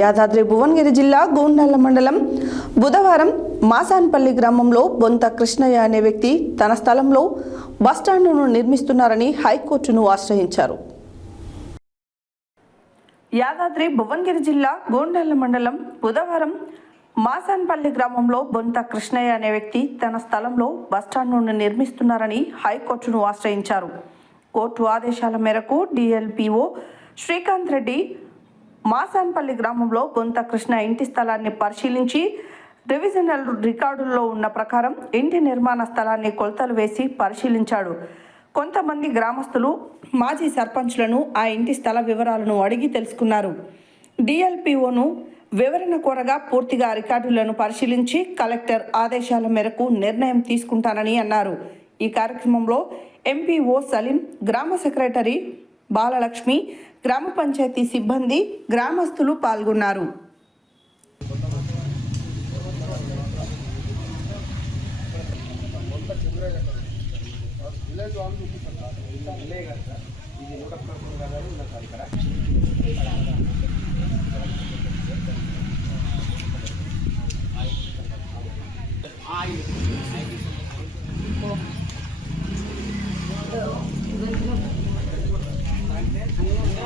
యాదాద్రి భువనగిరి జిల్లా గోండాల మండలం బుధవారం మాసాన్పల్లి గ్రామంలో బొంత కృష్ణయ్య అనే వ్యక్తి తన స్థలంలో బస్టాండును నిర్మిస్తున్నారని హైకోర్టును ఆశ్రయించారు. యాదాద్రి భువనగిరి జిల్లా గోండాల మండలం బుధవారం మాసాన్పల్లి గ్రామంలో బొంత కృష్ణయ్య అనే వ్యక్తి తన స్థలంలో బస్టాండును నిర్మిస్తున్నారని హైకోర్టును ఆశ్రయించారు. కోర్టు ఆదేశాల మేరకు డిఎల్పిఓ శ్రీకాంత్ రెడ్డి మాసాన్పల్లి గ్రామంలో గొంత కృష్ణ ఇంటి స్థలాన్ని పరిశీలించి డివిజనల్ రికార్డుల్లో ఉన్న ప్రకారం ఇంటి నిర్మాణ స్థలాన్ని కొలతలు వేసి పరిశీలించాడు. కొంతమంది గ్రామస్తులు మాజీ సర్పంచ్లను ఆ ఇంటి స్థల వివరాలను అడిగి తెలుసుకున్నారు. డిఎల్పిఓను వివరణ కోరగా పూర్తిగా రికార్డులను పరిశీలించి కలెక్టర్ ఆదేశాల మేరకు నిర్ణయం తీసుకుంటానని అన్నారు. ఈ కార్యక్రమంలో ఎంపీఓ సలీం గ్రామ సెక్రటరీ బాలలక్ష్మి గ్రామ పంచాయతీ సిబ్బంది గ్రామస్తులు పాల్గొన్నారు.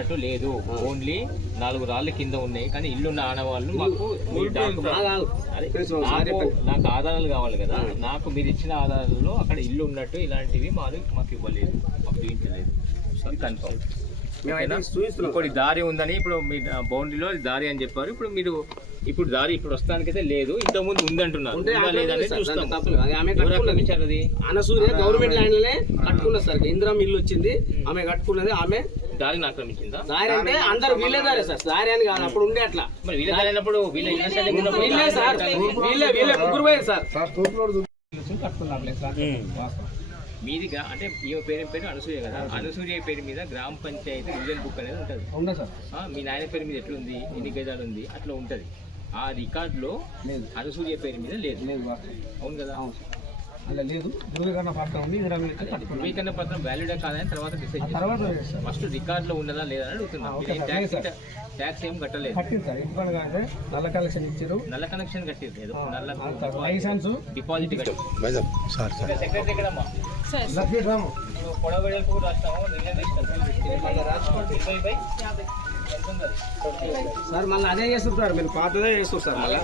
ఉన్నట్టు లేదు. ఓన్లీ నాలుగు రాళ్ళ కింద ఉన్నాయి. కానీ ఇల్లున్న ఆడవాళ్ళు మాకు డాక్యుమెంట్- నాకు నాకు ఆధారాలు కావాలి కదా. నాకు మీరు ఇచ్చిన ఆధారాల్లో అక్కడ ఇల్లు ఉన్నట్టు ఇలాంటివి మాకు మాకు ఇవ్వలేదు. మాకు చూపించలేదు. కన్ఫర్మ్ ఇంకోటి దారి ఉందని ఇప్పుడు మీ బౌండరీలో దారి అని చెప్పారు. ఇప్పుడు మీరు ఇప్పుడు దారి ఇప్పుడు వస్తానికైతే లేదు. ఇంతకు ముందు ఉందంటున్నారు. ఉంటే ఉందా లేదా అనేది చూస్తాం. ఎవరు కట్టుకున్నది. ఆక్రమించారు అది అనసూయ గవర్నమెంట్ ల్యాండ్లోనే కట్టుకున్నది సార్. ఇందిరా ఇల్లు వచ్చింది. ఆమె కట్టుకున్నది. ఆమె దారిని ఆక్రమించిందా దారి అంటే అందరు వీళ్ళే దారే సార్. దారి అని కాదు. అప్పుడు ఉండే అట్లా. మరి వీళ్ళ దారి అయినప్పుడు వీళ్ళ ఉన్నప్పుడు వీళ్ళే సార్. వీళ్ళే వీళ్ళే ముగ్గురు పోయారు సార్. మీది అంటే ఈ పేరు పేరు? అనసూయ కదా? అనసూయ పేరు మీద గ్రామ పంచాయతీ డివిజన్ బుక్ అనేది ఉంటుంది. సార్? మీ నాయన పేరు మీద ఎట్లుంది? ఎన్ని గజాలు ఉంది? అట్లా ఉంటుంది. ఆ రికార్డులో. అనసూయ పేరు మీద లేదు. అవును కదా? అలా లేదు. ధృవీకరణ పత్రం ఉంది. ధృవీకరణ పత్రం వ్యాలిడా కాదని తర్వాత డిసైడ్ తర్వాత లేదు సార్ ఫస్ట్ రికార్డులో ఉన్నదా లేదా అని అడుగుతున్నాం. ట్యాక్స్ లేదు ఏం కట్టలేదు. కట్టింది సార్. నల్ల కలెక్షన్ ఇచ్చారు. నల్ల కనెక్షన్ కట్టింది ఏదో నల్ల లైసెన్స్. డిపాజిట్ కట్టి సార్ సార్. సెక్రటరీ పొడవ వెడల్పు రాస్తాము బై అది? సార్ మళ్ళీ అదే చేస్తుంటారు. మీరు పాతదే చేస్తారు సార్ మళ్ళీ.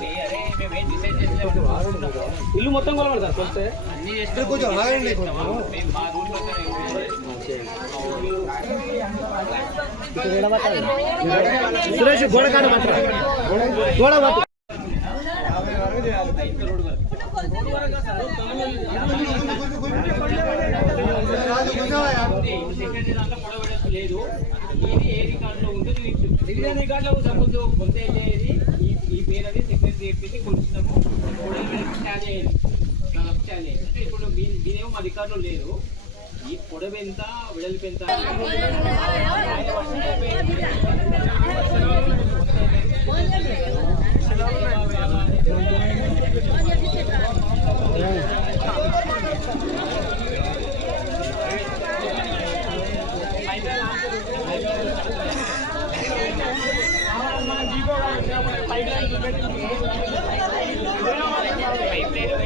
ఇల్లు మొత్తం కొలవాలి సార్ సురేష్ గోడ కాడ మాత్రం. గోడ మాత్రం. లేదు ఇది ఏ రికార్డులో ఉందో? రికార్డులో ఏది? ఈ ఈ పేరు అది? చేసి చెప్పేసి కొలిచినాము మూడు వేలకి అయింది ఇప్పుడు దీని దీనేమో మా రికార్డులో లేదు ఈ పొడవు ఎంత వెడల్పు ఎంత? సెలవులు Thank you.